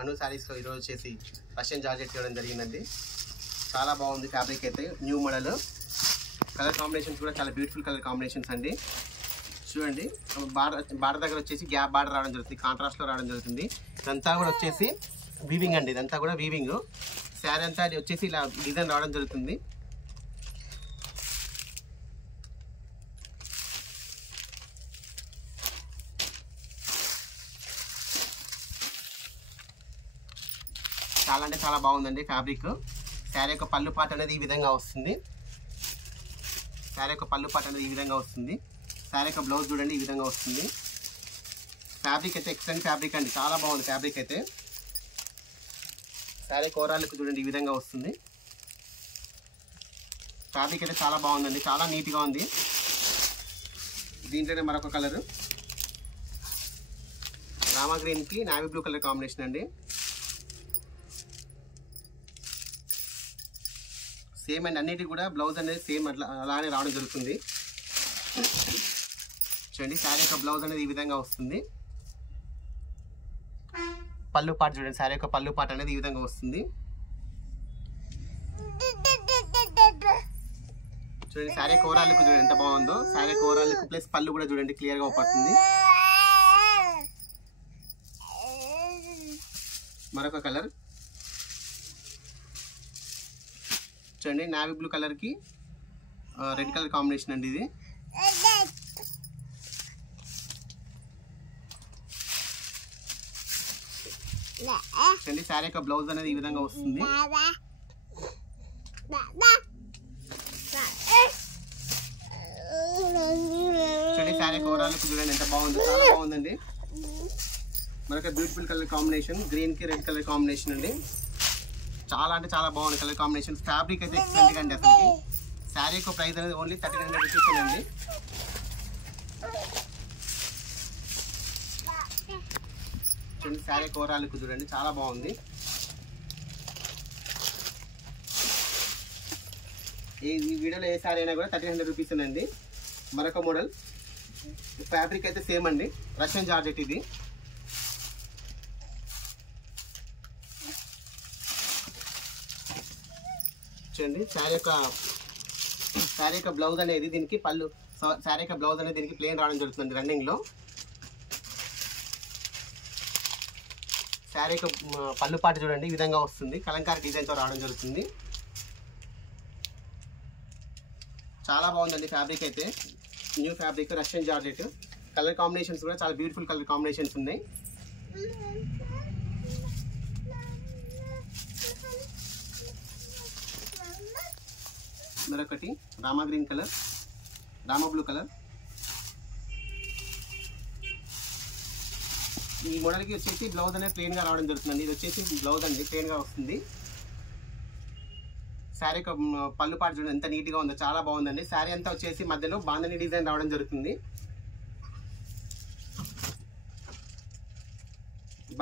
అను సారీస్లో ఈరోజు వచ్చేసి Russian georgette ఇవ్వడం జరిగిందండి. చాలా బాగుంది ఫ్యాబ్రిక్ అయితే, న్యూ మోడల్. కలర్ కాంబినేషన్స్ కూడా చాలా బ్యూటిఫుల్ కలర్ కాంబినేషన్స్ అండి. చూడండి, బార్డర్ దగ్గర వచ్చేసి గ్యాప్ బార్డర్ రావడం జరుగుతుంది, కాంట్రాస్ట్లో రావడం జరుగుతుంది. ఇదంతా కూడా వచ్చేసి వీవింగ్ అండి, ఇదంతా కూడా వీవింగ్. శారీ అంతా వచ్చేసి ఇలా డిజైన్ రావడం జరుగుతుంది. చాలా అంటే చాలా బాగుందండి ఫ్యాబ్రిక్. శారీ యొక్క పళ్ళు పాట అనేది ఈ విధంగా వస్తుంది. శారీ యొక్క పళ్ళు పాట అనేది ఈ విధంగా వస్తుంది. శారీ యొక్క బ్లౌజ్ చూడండి ఈ విధంగా వస్తుంది. ఫ్యాబ్రిక్ అయితే ఎక్సలెంట్ ఫ్యాబ్రిక్ అండి, చాలా బాగుంది ఫ్యాబ్రిక్ అయితే. శారీ కోరాలకు చూడండి ఈ విధంగా వస్తుంది. ఫ్యాబ్రిక్ అయితే చాలా బాగుందండి, చాలా నీట్గా ఉంది. దీంట్లోనే మరొక కలరు రామా గ్రీన్కి నావీ బ్లూ కలర్ కాంబినేషన్ అండి. సేమ్ అండి, అన్నిటి కూడా బ్లౌజ్ అనేది సేమ్ అలానే రావడం జరుగుతుంది. చూడండి, శారీ యొక్క బ్లౌజ్ అనేది ఈ విధంగా వస్తుంది. పళ్ళు పాట చూడండి, శారీ యొక్క పళ్ళు పాట అనేది ఈ విధంగా వస్తుంది. చూడండి, శారీ కోరాలకు చూడండి ఎంత బాగుందో. శారీ కోరాలకు ప్లస్ పళ్ళు కూడా చూడండి క్లియర్ గా పడుతుంది. మరొక కలర్ చూడండి, నావీ బ్లూ కలర్ కి రెడ్ కలర్ కాంబినేషన్ అండి ఇది. చూడండి, శారీ యొక్క బ్లౌజ్ అనేది ఈ విధంగా వస్తుంది. చూడండి, శారీ కోరాలకు చూడండి ఎంత బాగుంది, చాలా బాగుందండి. మరొక బ్యూటిఫుల్ కలర్ కాంబినేషన్, గ్రీన్ కి రెడ్ కలర్ కాంబినేషన్ అండి. చాలా అంటే చాలా బాగుంది కలర్ కాంబినేషన్. ఫ్యాబ్రిక్ అయితే ఎక్సలెంట్ గా అండి. అసలు శారీ యొక్క ప్రైస్ అనేది ఓన్లీ 1300 రూపీస్ అండి. చూడండి, శారీ కోరాలకు చూడండి చాలా బాగుంది. ఈ వీడియోలో ఏ శారీ అయినా కూడా 1300 రూపీస్ అండి. మరొక మోడల్ ఫ్యాబ్రిక్ అయితే సేమ్ అండి, రష్యన్ జార్జెట్ ఇది. చూడండి, శారీ యొక్క బ్లౌజ్ అనేది దీనికి పళ్ళు, శారీ యొక్క బ్లౌజ్ అనేది దీనికి ప్లెయిన్ రావడం జరుగుతుంది రన్నింగ్ లో. శారీ యొక్క పళ్ళు పాట చూడండి ఈ విధంగా వస్తుంది, కలంకారీ డిజైన్ తో రావడం జరుగుతుంది. చాలా బాగుందండి ఫ్యాబ్రిక్ అయితే, new fabric Russian georgette. Colour combinations కూడా చాలా బ్యూటిఫుల్ కలర్ కాంబినేషన్స్ ఉన్నాయి. మరొకటి Rama green colour, Rama blue colour. ఈ మోడల్కి వచ్చేసి బ్లౌజ్ అనేది ప్లెయిన్ గా రావడం జరుగుతుందండి. ఇది వచ్చేసి బ్లౌజ్ అండి, ప్లెయిన్ గా వస్తుంది. శారీ పళ్ళు పాటు చూడండి ఎంత నీట్ గా ఉందో, చాలా బాగుందండి. శారీ అంతా వచ్చేసి మధ్యలో బాంధని డిజైన్ రావడం జరుగుతుంది.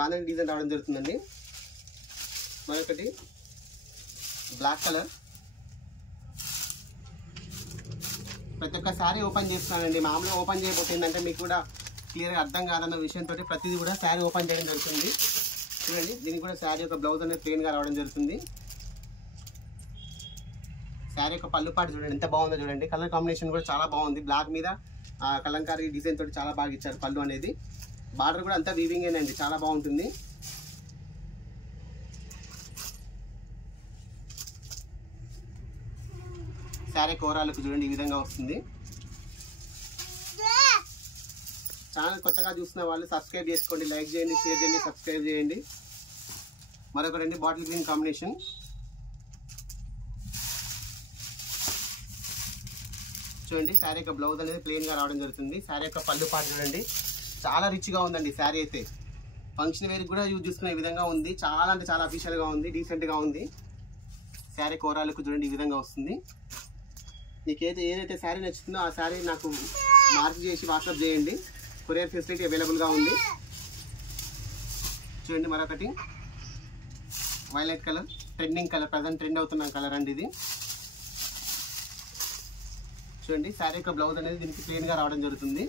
బాంధని డిజైన్ రావడం జరుగుతుందండి. మరొకటి బ్లాక్ కలర్. ప్రతి ఒక్క శారీ ఓపెన్ చేస్తున్నానండి, మామూలుగా ఓపెన్ చేయకపోతే ఏంటంటే మీకు కూడా క్లియర్గా అర్థం కాదన్న విషయంతో ప్రతిదీ కూడా శారీ ఓపెన్ చేయడం జరుగుతుంది. చూడండి, దీనికి కూడా శారీ యొక్క బ్లౌజ్ అనేది ప్లెయిన్గా రావడం జరుగుతుంది. శారీ యొక్క పళ్ళు పాటు చూడండి ఎంత బాగుందో చూడండి. కలర్ కాంబినేషన్ కూడా చాలా బాగుంది, బ్లాక్ మీద కలంకారీ డిజైన్ తోటి చాలా బాగా ఇచ్చారు పళ్ళు అనేది. బార్డర్ కూడా అంతా వీవింగ్ అండి, చాలా బాగుంటుంది. శారీ కోరాలకు చూడండి ఈ విధంగా వస్తుంది. ఛానల్ కొత్తగా చూసిన వాళ్ళు సబ్స్క్రైబ్ చేసుకోండి, లైక్ చేయండి, షేర్ చేయండి, సబ్స్క్రైబ్ చేయండి. మరొక రెండు బాటిల్ గ్రీన్ కాంబినేషన్. చూడండి, శారీ యొక్క బ్లౌజ్ అనేది ప్లెయిన్ గా రావడం జరుగుతుంది. శారీ యొక్క పళ్ళు పాటు చూడండి చాలా రిచ్ గా ఉందండి. శారీ అయితే ఫంక్షన్ వేర్ కూడా యూజ్ చేసుకునే విధంగా ఉంది, చాలా అంటే చాలా అఫీషియల్ గా ఉంది, డీసెంట్ గా ఉంది. శారీ కోరాలకు చూడండి ఈ విధంగా వస్తుంది. మీకు ఏదైతే శారీ నచ్చుతుందో ఆ శారీ నాకు మార్క్ చేసి వాట్సాప్ చేయండి, కొరియర్ ఫెసిలిటీ అవైలబుల్గా ఉంది. చూడండి, మరొకటి violet colour, trending colour, present trend అవుతున్న కలర్ అండి ఇది. చూడండి, శారీ యొక్క బ్లౌజ్ అనేది దీనికి ప్లెయిన్గా రావడం జరుగుతుంది.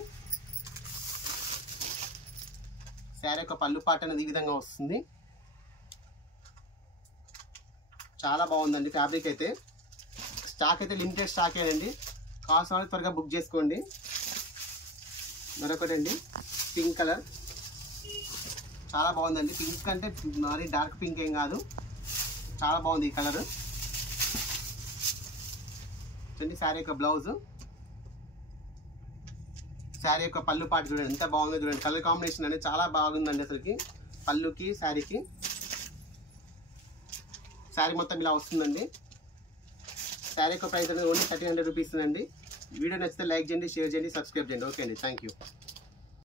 శారీ యొక్క పళ్ళు పాట అనేది ఈ విధంగా వస్తుంది. చాలా బాగుందండి ఫ్యాబ్రిక్ అయితే. స్టాక్ అయితే లిమిటెడ్ స్టాక్ అండి, కాస్ట్ అనేది త్వరగా బుక్ చేసుకోండి. మరొకటి అండి పింక్ కలర్, చాలా బాగుందండి. పింక్ అంటే మరీ డార్క్ పింక్ ఏం కాదు, చాలా బాగుంది ఈ కలర్. చూడండి శారీ యొక్క బ్లౌజ్, శారీ యొక్క పళ్ళు పాటు చూడండి ఎంత బాగుందో చూడండి. కలర్ కాంబినేషన్ అనేది చాలా బాగుందండి అసలుకి. పళ్ళుకి శారీకి శారీ మొత్తం ఇలా వస్తుందండి. శారీ యొక్క ప్రైస్ అనేది ఓన్లీ 1300 రూపీస్ అండి. వీడియో నచ్చితే లైక్ చేయండి, షేర్ చేయండి, సబ్స్క్రైబ్ చేయండి. ఓకే అండి, థ్యాంక్ యూ.